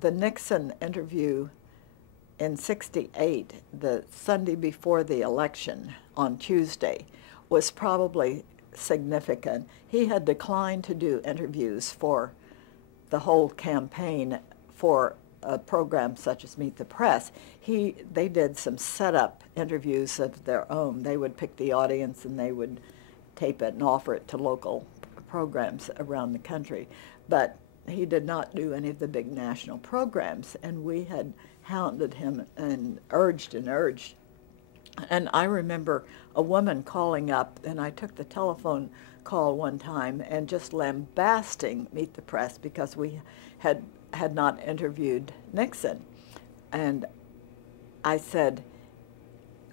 The Nixon interview in '68, the Sunday before the election on Tuesday, was probably significant. He had declined to do interviews for the whole campaign for a program such as Meet the Press. They did some setup interviews of their own. They would pick the audience and they would tape it and offer it to local programs around the country. But he did not do any of the big national programs, and we had hounded him and urged and urged. And I remember a woman calling up, and I took the telephone call one time and just lambasting Meet the Press because we had not interviewed Nixon. And I said,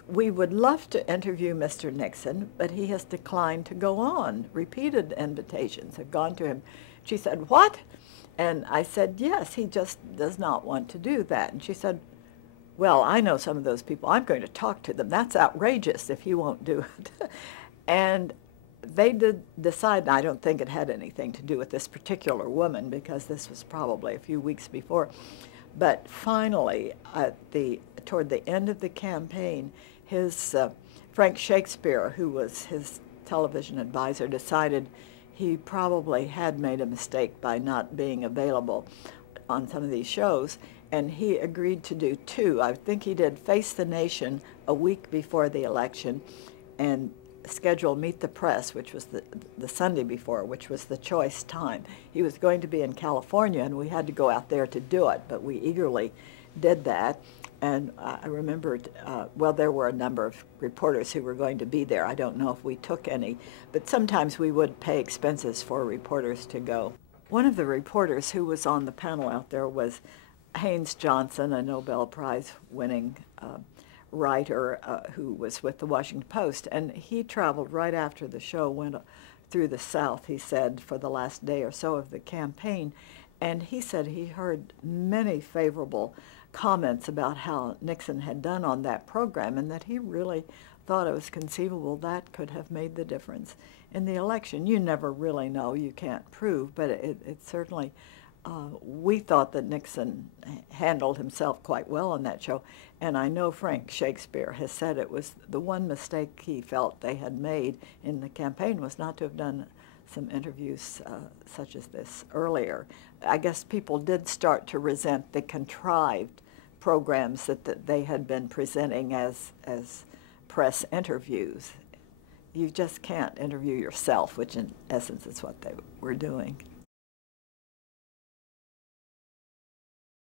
we would love to interview Mr. Nixon, but he has declined to go on. Repeated invitations have gone to him. She said, what? And I said, yes, he just does not want to do that. And she said, well, I know some of those people. I'm going to talk to them. That's outrageous if you won't do it. And they did decide, I don't think it had anything to do with this particular woman because this was probably a few weeks before, but finally, toward the end of the campaign, his Frank Shakespeare, who was his television advisor, decided he probably had made a mistake by not being available on some of these shows, and he agreed to do two. I think he did Face the Nation a week before the election and scheduled Meet the Press, which was the Sunday before, which was the choice time. He was going to be in California, and we had to go out there to do it, but we eagerly did that. And I remembered, well, there were a number of reporters who were going to be there. I don't know if we took any, but sometimes we would pay expenses for reporters to go. One of the reporters who was on the panel out there was Haynes Johnson, a Nobel Prize-winning writer who was with the Washington Post, and he traveled right after the show, went through the South, he said, for the last day or so of the campaign, and he said he heard many favorable comments about how Nixon had done on that program, and that he really thought it was conceivable that could have made the difference in the election. You never really know, you can't prove, but it certainly, we thought that Nixon handled himself quite well on that show, and I know Frank Shakespeare has said it was the one mistake he felt they had made in the campaign was not to have done some interviews such as this earlier. I guess people did start to resent the contrived programs that they had been presenting as press interviews. You just can't interview yourself, which in essence is what they were doing.